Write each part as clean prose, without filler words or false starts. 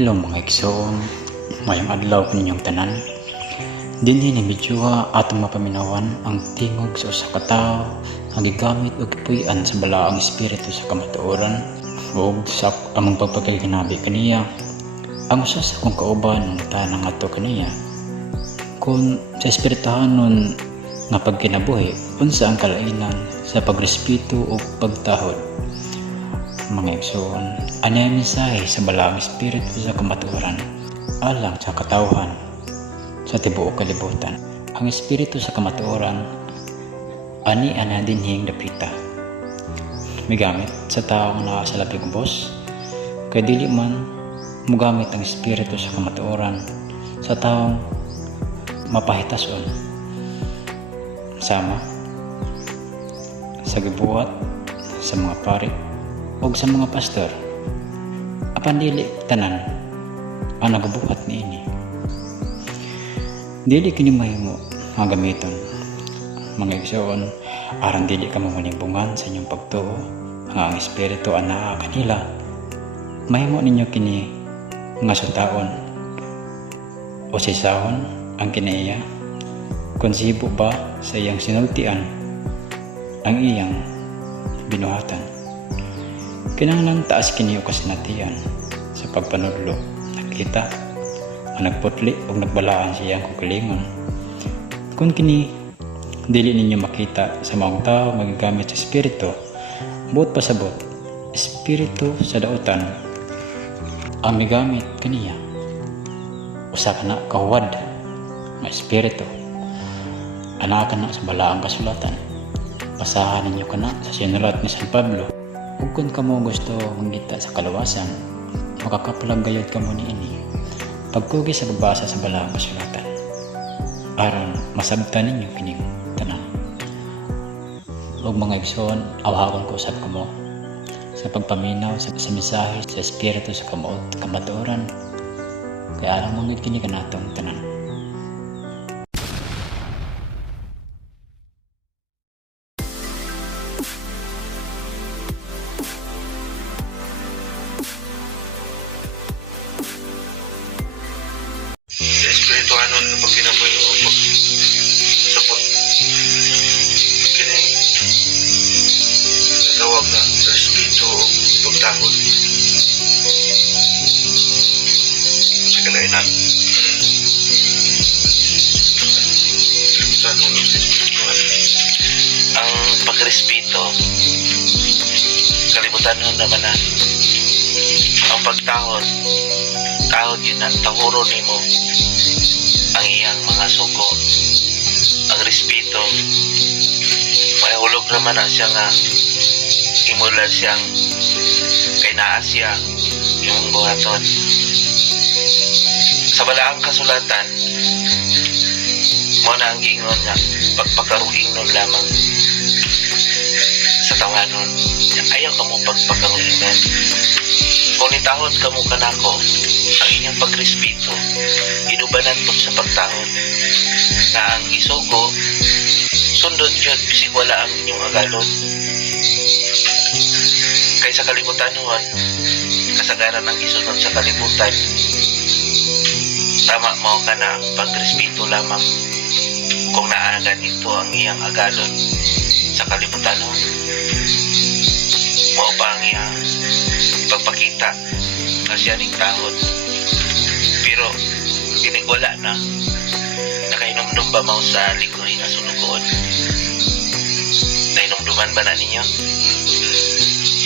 Hello mga igsoon, mayang adlaw kaninyong tanan. Dinhi ni medyo atong mapaminawan ang tingog sa usa ka tawo ang gigamit og puy-an sa balaang espiritu sa kamatuoran ug sa among pagpakiginabi kaniya. Ang usa sa akong kauban ng tanang ato kaniya kung sa espirituhanon nga pagkinabuhi unsa ang kalainan sa pagrespeto ug pagtahod. Mga igsoon, anay mensahe sa balaang espiritu sa kamatuoran alang sa katawhan sa tibuok kalibutan. Ang espiritu sa kamatuoran ani ana dinhing dapita migamit sa taong naa sa labing ubos, kay dili man mugamit ang espiritu sa kamatuoran sa taong mapahitason sama sa gibuhat sa mga pari ug sa mga pastor. Apan dili tanan ang nagabuhat niini. Dili kini mahimo nga gamiton mga igsoon aron dili ka mamanibungan sa inyong pagtuo nga ang espiritu anaa kanila. Mahimo ninyo kini nga sutaon o sisahon ang kinaiya kung sibo ba sa iyang sinultian ang iyang binuhatan. Kinahanglan taas kini o kasinatian sa pagpanudlo nakita ang nagputli o nagbalaan sa iyang kugalingon. Kung kini dili ninyo makita sa maong tao magagamit sa espiritu, buot pasabot espiritu sa dautan ang migamit kaniya. Usa ka na kahuwad nga espiritu ana ka na sa balaang kasulatan. Basahan ninyo ka na sa sinulat ni San Pablo. Ug kung kamo gusto manggita sa kaluwasan, makakapalag gayud kamo niini pagkugi sa pagbasa sa balaang kasulatan aron masabtan ninyo kining tanan. Ug mga igsoon, awhakon ko usab kamo sa pagpaminaw sa mensahe sa espiritu sa kamatuoran kay alang mangid kini kanatong tanan. Espirituhanon na pag kinabuhi o pag sapot kini natawag na respeto o pagtahod sa kalainan. Espirituhanon sa espirituhanon ang pagrespeto kalibutanon naman na ang pagtahod yun na tahuro nimo ang iyang mga suko. Ang respeto may hulog naman na siya nga imula siyang kay naa siya yung buhaton sa balaang kasulatan mo na ang gingon nga pagpakaruing nun lamang sa tawanon. Ayaw ka mo pagpakaruingan kung nitahod ka mo kanako ang inyong pagrespeto inubanan po sa pagtahod na ang isugo sundon yun bisig wala ang inyong agalon kay sa kalibutan huwan kasagaran ang isunod sa kalibutan tama mo ka na pagrespeto lamang kung naagan ito ang iyang agalon sa kalibutan huwan mo pa ang iyang pagpakita na siya ning tahod. Pero wala na nakainomdom ba mo sa ligoy nga sulugoon? Nainomduman ba na ninyo?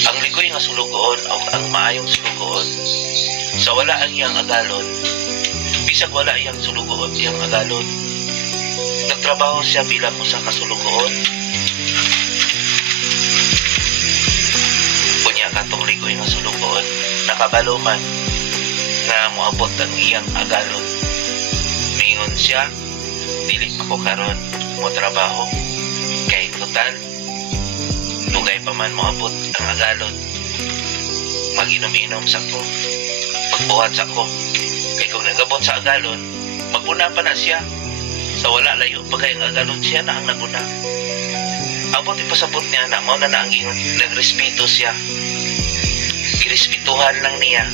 Ang ligoy nga sulugoon o ang maayong sulugoon sa wala ang iyang agalon, bisag wala iyang sulugoon iyang agalon, nagtrabaho siya bilang usa ka sulugoon. Kunya katong ligoy nga sulugoon nakabalo man na moabot ang iyang agalon, mingon siya dili ako karon mo trabaho kay total lugay pa man moabot ang agalon, maginom-inom sa ko pagbuhat sa ko kay kung nagabot sa agalon maguna pa na siya sa wala layo pagay ang agalon siya na ang naguna. Abot ipasabot niya na mao na ang ingon nagrespeto siya, irespetuhan lang niya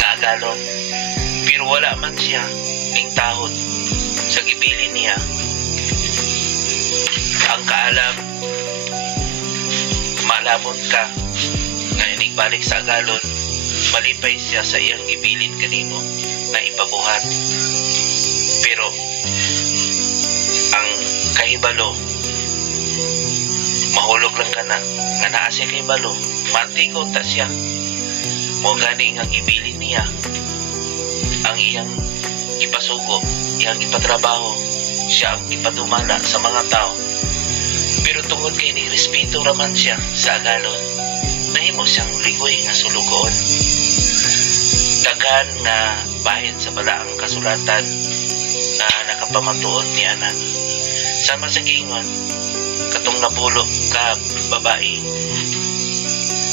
nga agalon Pero wala man siya ning tahod sa gibilin niya. Ang kaalam, malabot ka nga inigbalik sa agalon, malipay siya sa iyang gibilin kanimo na ipabuhat. Pero ang kahibalo, mahulog lang ka na nga naa siya kahibalo, mantigo ta siya, mo gani nga gibilin niya ang iyang ipasugo, iyang ipatrabaho, siya ang ipadumala sa mga tao. Pero tungod kay ni respeto raman siya sa agalon, nahimo siyang ligoy nga sulugoon. Daghan nga bahin sa balaang kasulatan na nakapamatuod ni ana. Sama sa gingon, katong napulo ka babae,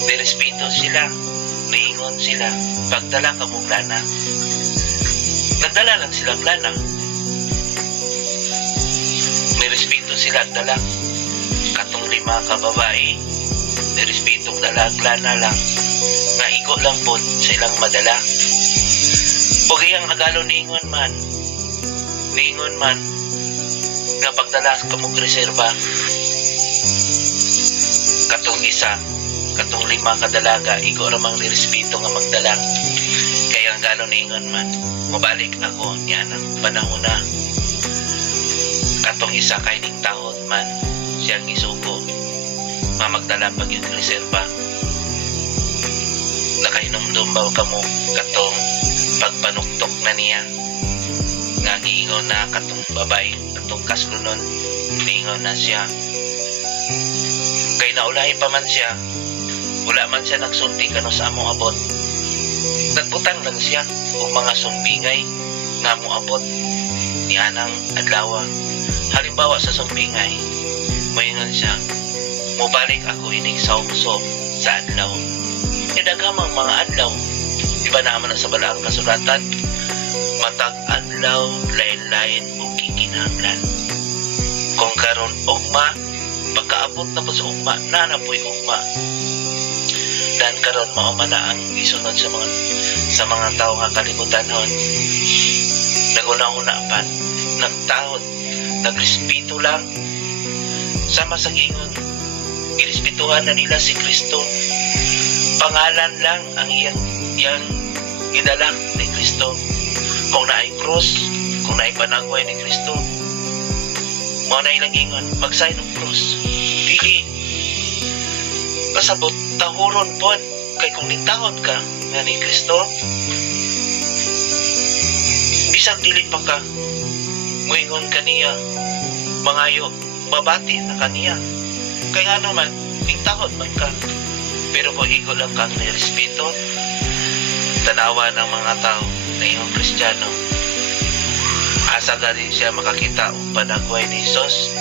nirespeto sila, niingon sila, pagdala ka mong lana. Nagdala lang sila lana. Nirespeto sila dala. Katong 5 ka babae, nirespeto dala lana lang. Nga iko lang po sa ilang madala. Huwag iyang agalon niingon man nga pagdala ka mong reserba. Katong 5 ka dalaga, iko ramang nirespeto nga magdala. Kaya ang galon niingon man, mabalik ako niya ng panahon na. Katong 1 kay ning tahod man, siyang isuko, magdala pag yung reserba. Nakainomdom ba ka mo katong pagpanuktok na niya, nga giingon na katong babay, katong kaslunon, giingon na siya. Kay naulahi pa man siya, wala man siya nagsulti kano sa among abot. Nagbutang lang siya o mga sumbingay nga moabot ni anang adlaw. Halimbawa sa sumbingay, moingon siya, mubalik ako ining sawsom sa adlaw. Dagamang mga adlaw, di ba naman sa balaang kasulatan, matag adlaw, lain-lain o kikinahanglan. Kung karon ugma, pagkaabot na po sa ugma, nanapoy ugma. Dan karon mao man na ang isunod sa mga tao nga kalibutanhon. Naguna-una pan, nagtahod, nagrespeto lang. Sama sa gingon, irespetuhan na nila si Kristo. Pangalan lang ang iyang idala ni Kristo. Kung naay cross, kung naay panagway ni Kristo, mao na ilang ingon, magsign of cross. Dili pasabot tahuron pod kay kung nitahod ka nga ni Kristo, bisag dili pa ka moingon kaniya, mangayo babati na kaniya kay nga naman nitahod man ka. Pero kung ikaw lang kang nirespeto, tanawa ng mga tao na iyong Kristiyano, asa din siya makakita o panagway ni Jesus,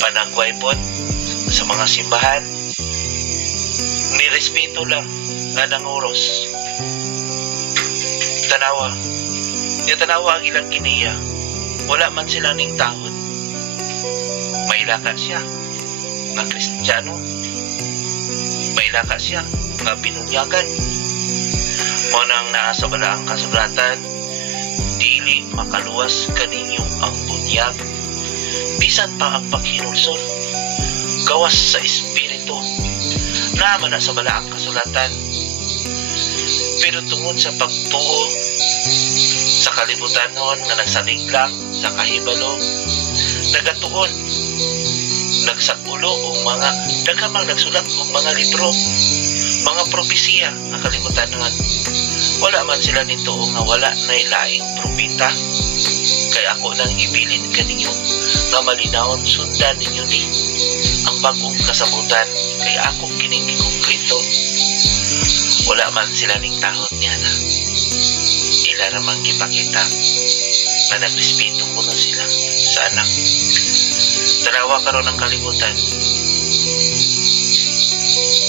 panagway po sa mga simbahan, nirespeto lang nga nanguros. Tanawa ang ilang kiniya, wala man sila ning tahod, mailakan siya nga Kristiyano, mailaka siya nga binunyagan. Mo nang naa sa balaang kasulatan, dili makaluwas kaninyo ang bunyag, bisan pa ang paghinulsol, gawas sa espiritu. Naman na sa balaang kasulatan, pero tungod sa pagtuo sa kalibutanon nga nagsaliglang sa kahibalo, nagatuon, nagsakulo o mga dagamang nagsulat o mga libro, mga propesiya nga kalibutanon. Wala man sila nito nga wala na ilaing propeta. Kay ako nang ibilin kaninyo nga malinawon sundan ninyo ni ang bagong kasabutan, kay ako kining gikumpleto. Wala man sila ning tahod niya na ila ramang gipakita na nagrespeto ko na sila sa anak. Tanawa karon ang kalibutan,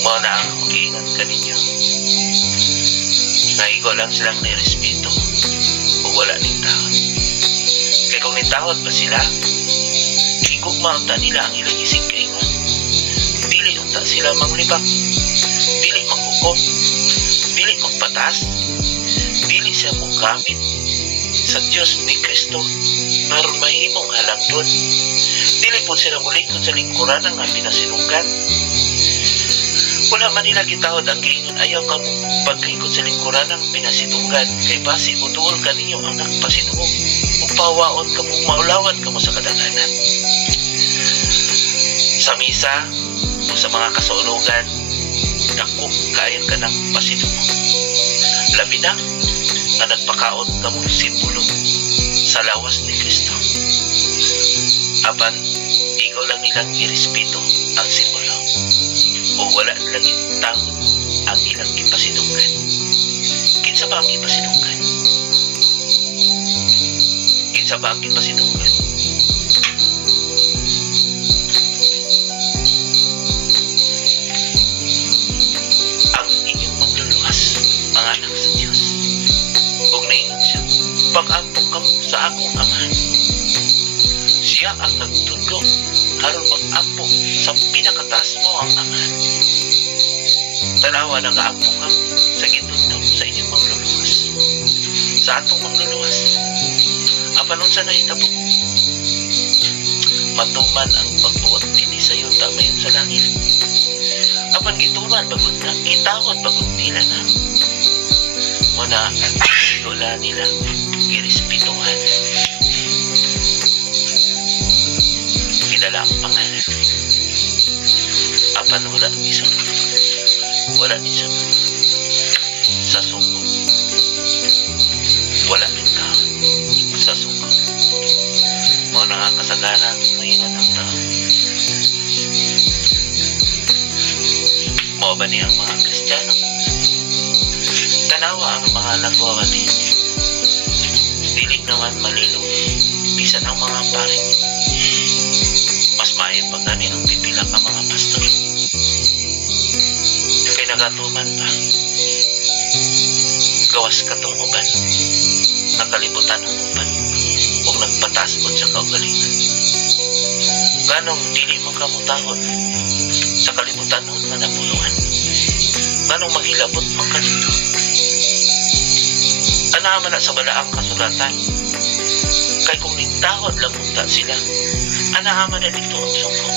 mo na ang mag-iingat ka ninyo na ikaw lang silang nirespeto o wala ning tahod. Kaya kung nitahod pa sila, igugma unta nila ang ilang isig kaingon, dili unta sila manglibak, dili maghukom, dili magpatas, dili siya mo gamit sa Diyos ni Kristo aron mahimong halangdon. Dili po sila mulikod sa lingkuran nga pinasinunggan. Wala man nila gitawad ang giingon ayaw ka mo paglikod sa lingkuran ng pinasinunggan kay basi mutuol ka ninyo ang nagpasinungog upawaon ka mo maulawan ka mo sa kadalanan. Sa misa o sa mga kasaulogan dako kaayo ka ng pasinungog. Labi na nga nagpakaon ka mo simbolo sa lawas ni Kristo. Apan ikaw lang nilang irespeto ang simbolo o wala nilang itahod ang ilang ipasinunggan. Kinsa ba ang ipasinunggan? Kinsa ba ang ipasinunggan? Ang inyong magluluwas, mga anak sa Diyos. Huwag naingon siya, pag-ampok ka sa akong amahan. Siya ang nagtudlo aron mag-ampok sa pinakataas mo ang amahan. Tanawa nag-aampok ka sa gitundok sa inyong magluluwas. Sa atong magluluwas. Apanon sa nahitabo. Matuman ang pagbuot din sa iyo tamayon sa langit. Apan gituman bagod na, itawad bagod nila na. Muna wala nila irespetuhan. Kilala ang pangalan. Apan wala isunod. Wala isunod. Sa sungkot. Wala din ka sa sungkot. Muna nga kasagaran maingon ang tao. Mao ba niya ang mga Kristiyano? Tanawa ang mga nagwawali. Dili naman malilo. Bisan ang mga pare. Mas maayon pa gani ang pipila ka mga pastor. Kay nagatuman pa. Gawas katong uban. Nakalibutan ang uban. Huwag nagpataspod sa kaugalingan. Ganong dili mo kamutahon sa kalibutan nun manamuluhan. Ganong maghilabot man ka dito. Anaman na sa balaang kasulatan. Kay kung nintahod lang punta sila, anaman na dito ang sungkot.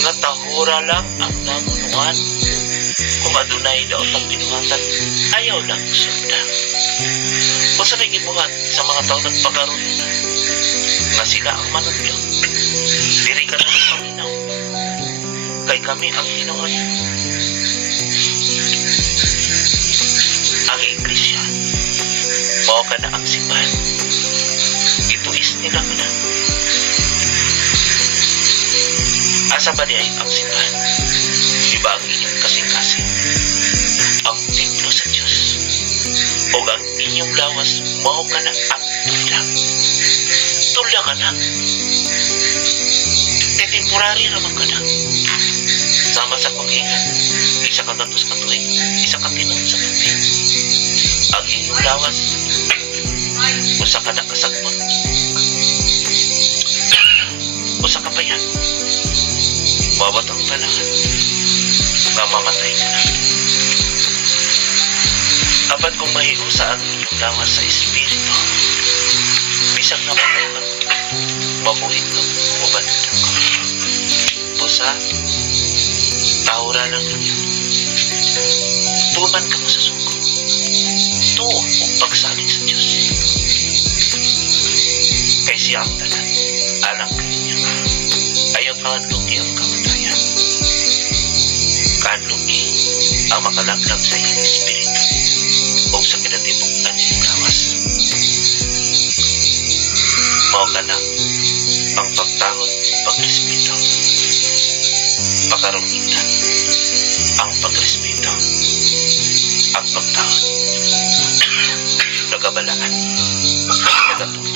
Nga tahura lang ang namunuan. Kung adunay daot ang binuhatan, ayaw lang sunda. O sa may gibuhat sa mga tao nagpagaroon na, nga sila ang manunyo. Diri ka lang paminaw. Kay kami ang Ginoon. Ang iglesia, mao ka na ang simbahan. Ituis nila ka na. Asa ba niya ang simbahan? Diba ang inyong kasing-kasing? Ang templo sa Diyos. O ang inyong lawas, mao ka na ang tulak. Tulak ka na. Temporary naman ka na. Sama sa paghingan, isa ka gatos katuig, isa ka tinon sa tubig. Ang inyong lawas, usa ka na kasagpon. Usa ka pa yan. Mabot ang panahon nga mamatay ka na. Apan kung mahiusa ang inyong lawas sa espiritu, bisag na matay ka, mabuhay ka, uban ka. Pusa, aura lang ninyo. Tuman ka mo sa suko. Tuo o pagsalig sa Diyos. Kay siya ang tanan, alang kayo. Ayaw kahadlugi ang kamatayan. Kahadlugi ang makalaglag sa iyong espiritu o sa kinatibok na niyong lawas. Mao ka na ang pagtahod, pagrespeto. Pagkarungitan, ang pagrespeto, ang pagtahod, nagabalaan, nagatuloy.